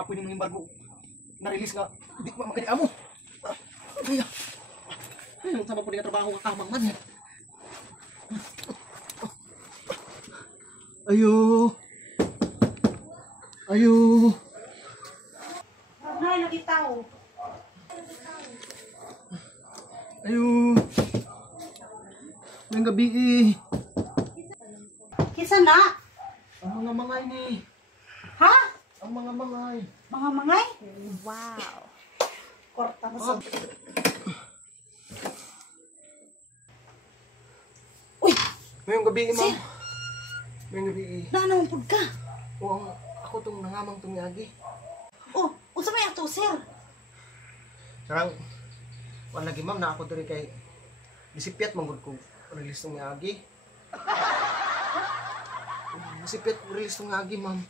kapoy ni mga embargo. Na-release nga, di ko makakita mo. Ay, sama po din trabaho ka kamang man. Ayo. Ayo. Nay, lagi tao. Ayo. Ngayong gabi eh. Kisa na? Ang mga mangay ni. Ha? Ang mga mangay. Mga mangay? Wow. Korta mo sa... Uy! Ngayong gabi eh, ma'am. Ngayong gabi eh. Nanampod ka? Oo, ako itong nangamang tumiyagi. Oh, unsa may ato, sir? Sarang, wala lagi ma'am na ako diri kay disipyat manggod ko release tong agi. Disipyat ko release tong agi ma'am.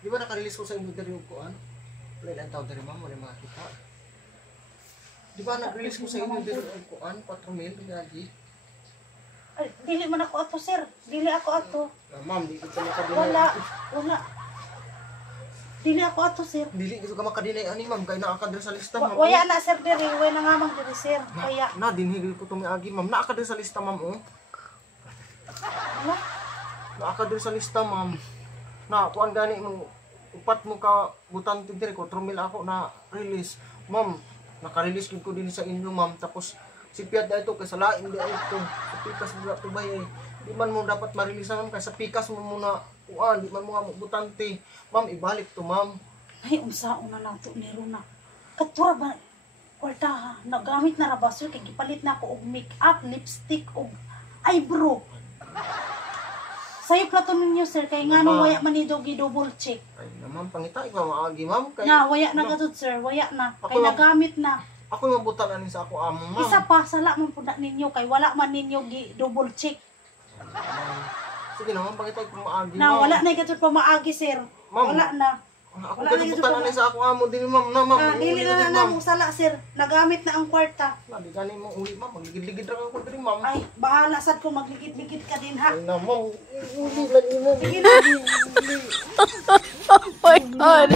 Di ba naka-release ko sa inyo diri og kuan? Wala lang tao diri ma'am, wala makita. Di ba nag-release ko sa inyo diri og kuan 4,000 tong agi? Ay, dili man ako ato, sir. Dili ako ato. Ma'am, di ko makadinay. Wala. Dili ako ato, sir. Dili ko ka makadinay ani ma'am kay naa ka diri sa lista ma'am. Waya na, sir, diri. Waya na nga mang diri, sir. Waya. Na dinhigil ko tong agi ma'am. Naa ka diri sa lista ma'am oh. Ano? Naa ka diri sa lista ma'am. Na kuan gani mo upat mo ka butante diri ko 4,000 ako na release. Ma'am, naka-release ko din sa inyo ma'am tapos si Piat ito kay sa lain di ay ito. Sa pikas mo to bay eh. Di man mo dapat ma-release ma'am kay sa pikas mo muna kuan di man mo nga butante. Ma'am, ibalik to ma'am. Ay, unsaon na nato ni Runa. Katura ba kwarta ha? Nagamit na ra ba, sir? Kay gipalit na ako og make-up, lipstick, og eyebrow. Sayo plato ninyo, sir, kay nga nung waya man ni Dogi double check. Ay na ma'am, pangita ikaw maagi ma'am kay Na, waya na katod, sir, waya na. Kay Ako lang. nagamit na. ako yung mabutan ani sa ako amo ma'am. Isa pa, sala man po na ninyo, kay wala man ninyo gi double check. Sige na ma'am, pangita ikaw maagi Na, ma'am. wala na katod pa maagi, sir. Ma'am. Wala na. Ako Wala na kasi yung butan ani sa ako amo din ma'am na ma'am. Dili na na mo sala, sir. Nagamit na ang kwarta. Sabi gani mo uli ma'am, magligid-ligid ra ko diri ma'am. Ay, bahala sad ko magligid-ligid ka din, ha? Ay na ma'am, uli lagi mo. Sige na. Oh my god.